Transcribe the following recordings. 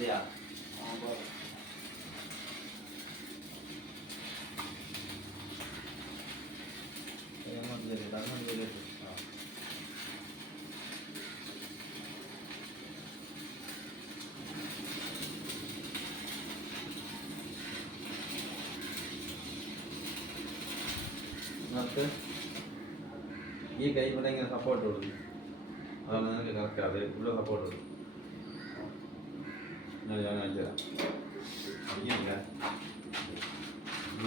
അതെയാ നമുക്ക് ഈ കൈ ഇവിടെ ഇങ്ങനെ സപ്പോർട്ട് കൊടുക്കും. അതാണ് നിങ്ങൾക്ക് കറക്റ്റ്. അത് ഇവിടെ സപ്പോർട്ട് കൊടുക്കും. ഞാൻ കാണിച്ചു തരാം. അറിയില്ല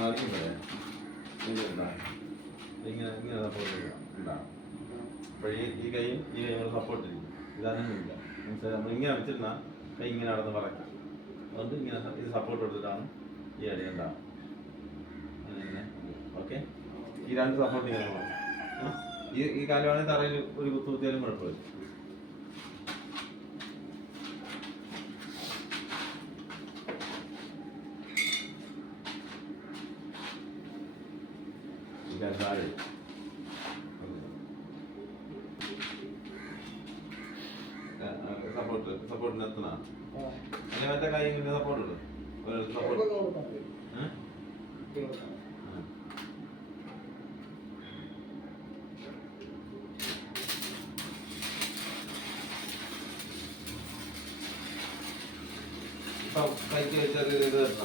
അറിയില്ലേ ഇങ്ങനെ ഇങ്ങനെ സപ്പോർട്ട് ചെയ്യാം ഉണ്ടാകും. അപ്പോൾ ഈ കൈയും ഈ കൈയും കൂടെ സപ്പോർട്ട് ചെയ്യും. ഇതൊന്നുമില്ല മനസ്സിലായി. നമ്മളിങ്ങനെ വെച്ചിരുന്നാൽ കൈ ഇങ്ങനെ നടന്ന് പറക്കാം. അതുകൊണ്ട് ഇങ്ങനെ ഇത് സപ്പോർട്ട് കൊടുത്തിട്ടാണ് ഈ അടി ഉണ്ടാകും. അങ്ങനെ ഓക്കെ. ഈ രണ്ട് സപ്പോർട്ട് ഇങ്ങനെ വേണം. ഈ കാലമാണെങ്കിൽ തറയിൽ ഒരു കുത്തുകുത്തിയാലും കുഴപ്പമില്ല. താഴെ സപ്പോർട്ടിന് എത്തണ അങ്ങനെ മറ്റേ കൈ ഇങ്ങനെ സപ്പോർട്ട് ഉണ്ട്. സപ്പോർട്ട് ഇപ്പൊ കൈക്ക് വെച്ചത് ഇത് തരണ